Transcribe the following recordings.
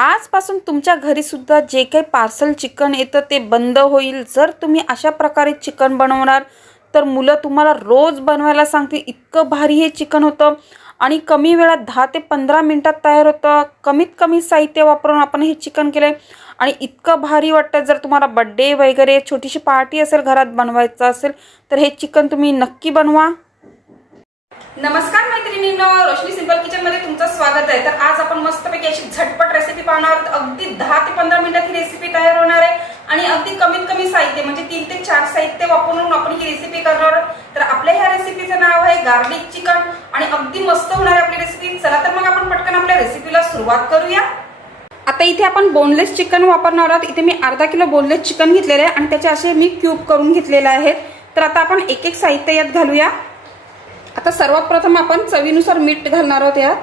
आजपासून तुमच्या घरी सुद्धा जे काही पार्सल चिकन येतं ते बंद होईल। जर तुम्ही अशा प्रकारे चिकन बनवणार तर मुलं तुम्हाला रोज बनवायला सांगतील। इतकं भारी हे चिकन होतं आणि कमी वेळात 10 ते 15 मिनिटात तयार होतं। कमीत कमी साहित्य वापरून आपण हे चिकन केले आणि इतकं भारी वाटतं। जर तुम्हाला बर्थडे वगैरे छोटीशी पार्टी असेल घरात बनवायचं असेल तर हे चिकन तुम्ही नक्की बनवा। नमस्कार मैत्रिणींनो, रोशनी सिंपल किचन मध्ये तुमचं स्वागत आहे। तर आज आपण मस्तपैकी अशी झटपट रेसिपी पाहणार आहोत। अगदी 10 ते 15 मिनिटात ही रेसिपी तयार होणार आहे आणि अगदी कमीत कमी साहित्य म्हणजे 3 ते 4 साहित्य वापरून आपण ही रेसिपी करणार आहोत। तर आपल्या ह्या रेसिपीचं नाव आहे गार्लिक चिकन आणि अगदी मस्त होणार आहे आपली रेसिपी। चला तर मग आपण पटकन आपल्या रेसिपीला सुरुवात करूया। आता इथे आपण बोनलेस चिकन वापरणार आहोत। इथे मी अर्धा किलो बोनलेस चिकन घेतलेले आहे आणि त्याचे असे मी क्यूब करून घेतलेले आहेत। तर आता आपण एक एक साहित्य यात घालूया। आता सर्वात प्रथम आपण चवीनुसार मीठ घालणार आहोत यात।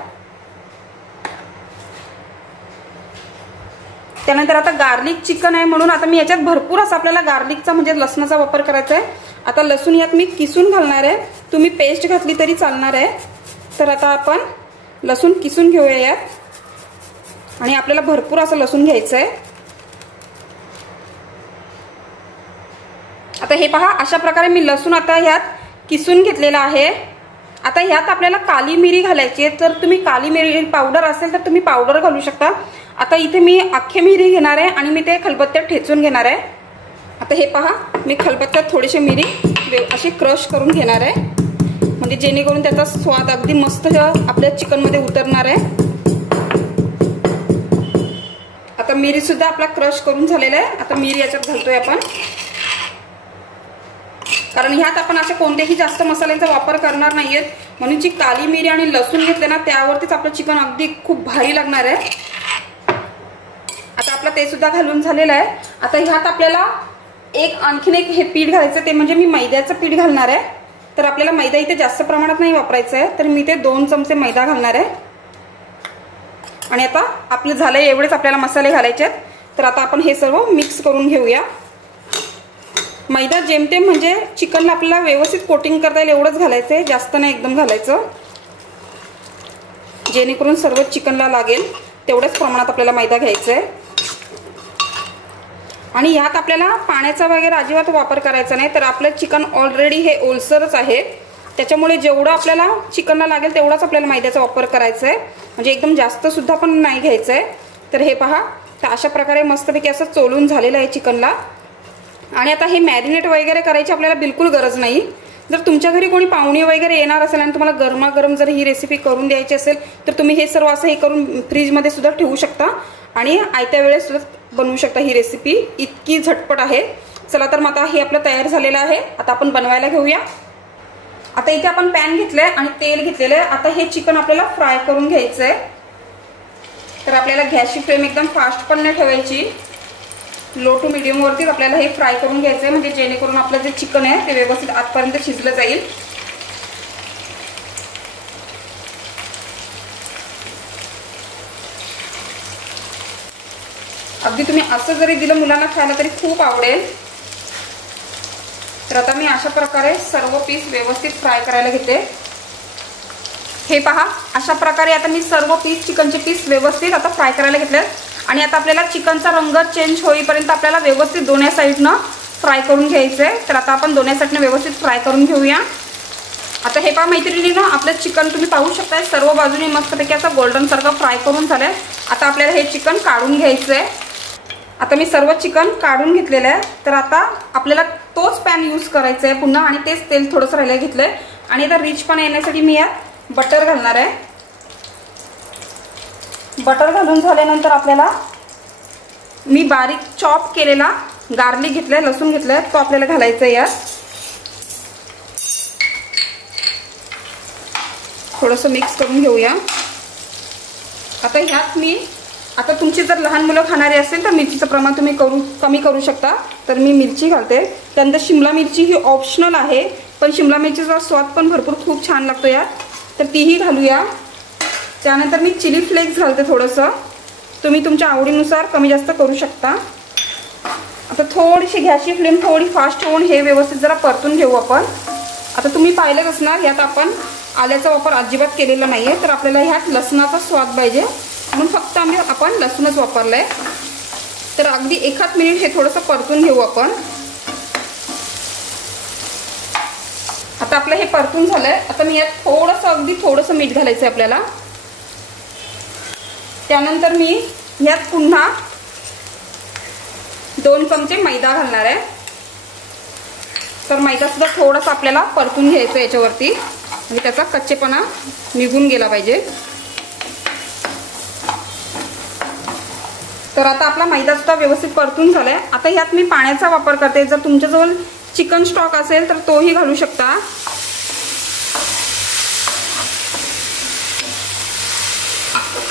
त्यानंतर आता गार्लिक चिकन आहे म्हणून आता मी याच्यात भरपूर असं आपल्याला गार्लिकचा म्हणजे लसणाचा वापर करायचा आहे। आता लसूण यात मी किसून घालणार आहे, तुम्ही पेस्ट घातली तरी चालणार आहे। तर आता आपण लसूण किसून घेऊया यात आणि आपल्याला भरपूर असं लसूण घ्यायचं आहे। आता हे पहा, अशा प्रकारे मी लसूण आता यात किसून घेतलेला आहे। आता ह्यात आपल्याला काली मिरी घालायची आहे। तर तुम्ही काली मिरी पावडर असेल तर तुम्ही पावडर घालू शकता। आता इथे मी अख्खी मिरी घेणार आहे आणि मी ते खलबत्त्यात ठेचून घेणार आहे। आता हे पहा, मी खलबत्त्यात थोडीशी मिरी अशी क्रश करून घेणार आहे म्हणजे जेणेकरून त्याचा स्वाद अगदी मस्त आपल्या चिकन मध्ये उतरणार आहे। आता मिरी सुद्धा आपला क्रश करून झालेला आहे। आता मिरी याच्यात घालतोय आपण, कारण ह्यात आपण अशा कोणत्याही जास्त मसाल्यांचा वापर करणार नाहीये म्हणून जी काली मिरी आणि लसूण घेतले ना त्यावरतीच आपलं चिकन अगदी खूप भारी लागणार आहे। आता आपलं ते सुद्धा घालून झालेलं आहे। आता ह्यात आपल्याला आणखीन एक हे पीठ घालायचं, ते म्हणजे मी मैद्याचं पीठ घालणार आहे। तर आपल्याला मैदा इथे जास्त प्रमाणात नाही वापरायचं आहे, तर मी ते 2 चमचे मैदा घालणार आहे। आणि आता आपलं झालंय एवढेच आपल्याला मसाले घालायचे आहेत। तर आता आपण हे सर्व मिक्स करून घेऊया। मैदा जेमतेम म्हणजे चिकनला आपल्याला व्यवस्थित कोटिंग करता येईल एवढंच घालायचं आहे, जास्त नाही एकदम घालायचं, जेणेकरून सर्व चिकनला लागेल तेवढ्याच प्रमाणात आपल्याला मैदा घ्यायचा आहे। आणि यात आपल्याला पाण्याचा वगैरे अजिबात वापर करायचा नाही। तर आपलं चिकन ऑलरेडी हे ओलसरच आहे, त्याच्यामुळे जेवढं आपल्याला चिकनला लागेल तेवढाच आपल्याला मैद्याचा वापर करायचा आहे, म्हणजे एकदम जास्त सुद्धा पण नाही घ्यायचं आहे। तर हे पहा, तर अशा प्रकारे मस्तपैकी असं चोलून झालेलं आहे चिकनला। आणि आता हे मॅरिनेट वगैरे करायची आपल्याला बिलकुल गरज नाही। जर तुमच्या घरी कोणी पाहुणे वगैरे येणार असेल आणि तुम्हाला गरमागरम जर ही रेसिपी करून द्यायची असेल तर तुम्ही हे सर्व असं हे करून फ्रीजमध्ये सुद्धा ठेवू शकता आणि आयत्या वेळेस सुद्धा बनवू शकता। ही रेसिपी इतकी झटपट आहे। चला तर मग आता हे आपलं तयार झालेलं आहे। आता आपण बनवायला घेऊया। आता इथे आपण पॅन घेतलंय आणि तेल घेतलेलं आहे। आता हे चिकन आपल्याला फ्राय करून घ्यायचं आहे। तर आपल्याला गॅसची फ्लेम एकदम फास्ट पण नाही ठेवायची, लो टू मीडियम वरतीच आपल्याला हे फ्राय करून घ्यायचं आहे, म्हणजे जेणेकरून आपलं जे चिकन आहे ते व्यवस्थित आतपर्यंत शिजलं जाईल। अगदी तुम्ही असं जरी दिलं मुलांना खायला तरी खूप आवडेल। तर आता मी अशा प्रकारे सर्व पीस व्यवस्थित फ्राय करायला घेते। हे पहा, अशा प्रकारे आता मी सर्व चिकनचे पीस व्यवस्थित आता फ्राय करायला घेतले आणि आता आपल्याला चिकनचा रंग चेंज होईपर्यंत आपल्याला व्यवस्थित दोन्ही साईडनं फ्राय करून घ्यायचं आहे। तर आता आपण दोन्ही साईडनं व्यवस्थित फ्राय करून घेऊया। आता हे पहा मैत्रिणींनो, आपलं चिकन तुम्ही पाहू शकता सर्व बाजूने मस्तपैकी असं गोल्डन सारखं फ्राय करून झालंय। आता आपल्याला हे चिकन काढून घ्यायचं आहे। आता मी सर्व चिकन काढून घेतलेलं आहे। तर आता आपल्याला तोच पॅन यूज करायचा आहे पुन्हा आणि तेच तेल थोडंसं राहिलं घेतलंय आणि आता रिचपणा येण्यासाठी मी यात बटर घालणार आहे। बटर घालून झाल्यानंतर आपल्याला मी बारीक चॉप केलेला गार्लिक घेतलाय, लसूण घेतलाय, तो आपल्याला घालायचा आहे यात। थोडंसं मिक्स करून घेऊया। आता ह्यात मी आता तुमची जर लहान मुलं खाणारी असेल तर मिरचीचं प्रमाण तुम्ही कमी करू शकता। तर मी मिरची घालते। त्यानंतर शिमला मिरची ही ऑप्शनल आहे, पण शिमला मिरचीचा स्वाद पण भरपूर खूप छान लागतो यात, तर तीही घालूया। त्यानंतर मी चिली फ्लेक्स घालते थोडंसं, तुम्ही तुमच्या आवडीनुसार कमी जास्त करू शकता। आता थोडीशी गॅसची फ्लेम थोडी फास्ट होऊन हे व्यवस्थित जरा परतून घेऊ आपण। आता तुम्ही पाहिलेच असणार यात आपण आल्याचा वापर अजिबात केलेला नाहीये, तर आपल्याला ह्यात लसणाचा स्वाद पाहिजे म्हणून फक्त आपण लसूणच वापरलंय. तर अगदी 1 मिनिट हे थोडंसं परतून घेऊ आपण. आता आपलं हे परतून झालंय. आता मी यात अगदी थोडंसं मीठ घालायचं आहे आपल्याला. त्यानंतर मी यात पुन्हा 2 चमचे मैदा घालणार आहे. तर मैदा सुद्धा थोडासा आपल्याला परतून घ्यायचा याच्यावरती, म्हणजे त्याचा कच्चेपणा निघून गेला पाहिजे. तर आता आपला मैदा सुद्धा व्यवस्थित परतून झालाय. आता ह्यात मी पाण्याचा वापर करते. जर तुमच्याजवळ चिकन स्टॉक असेल तर तोही घालू शकता.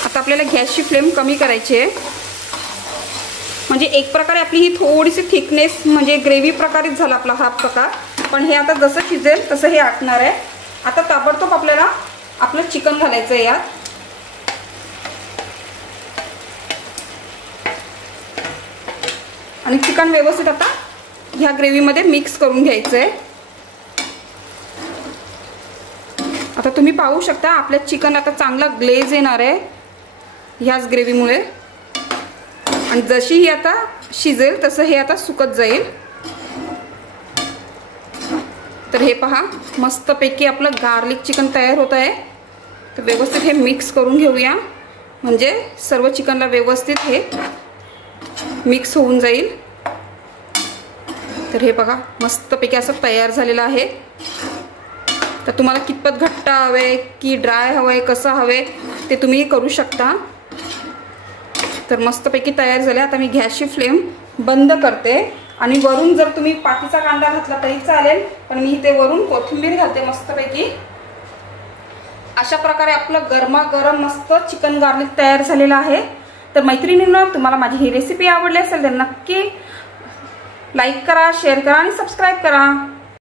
आता आपल्याला गॅसची फ्लेम कमी करायची आहे. म्हणजे एक प्रकारे आपली ही थोडीशी थिकनेस म्हणजे ग्रेव्ही प्रकारेच झाला आपला हा प्रकार. पण हे आता जसं शिजेल तसं हे आटणार आहे. आता ताबडतोब आपल्याला आपलं चिकन घालायचं आहे यात. आणि चिकन व्यवस्थित आता ह्या ग्रेव्हीमध्ये मिक्स करून घ्यायचं आहे. आता तुम्ही पाहू शकता आपल्या चिकन आता चांगला ग्लेज येणार आहे ह्याच ग्रेव्हीमुळे. आणि जशी ही आता शिजेल तसं हे आता सुकत जाईल. तर हे पहा मस्तपैकी आपलं गार्लिक चिकन तयार होत आहे. तर व्यवस्थित हे मिक्स करून घेऊया, म्हणजे सर्व चिकनला व्यवस्थित हे मिक्स होऊन जाईल. तर हे बघा मस्तपैकी असं तयार झालेलं आहे. तर तुम्हाला कितपत घट्ट हवंय की ड्राय हवंय, कसं हवंय ते तुम्ही करू शकता. तर मस्तपैकी तयार झाले. आता मी गॅसची फ्लेम बंद करते. आणि वरून जर तुम्ही पातीचा कांदा घातला तरी चालेल, पण मी इथे वरून कोथिंबीर घालते मस्तपैकी. अशा प्रकारे आपलं गरमागरम मस्त चिकन गार्लिक तयार झालेलं आहे. तर मैत्रिणींनो, तुम्हाला माझी ही रेसिपी आवडली असेल तर नक्की लाईक करा, शेअर करा आणि सबस्क्राईब करा.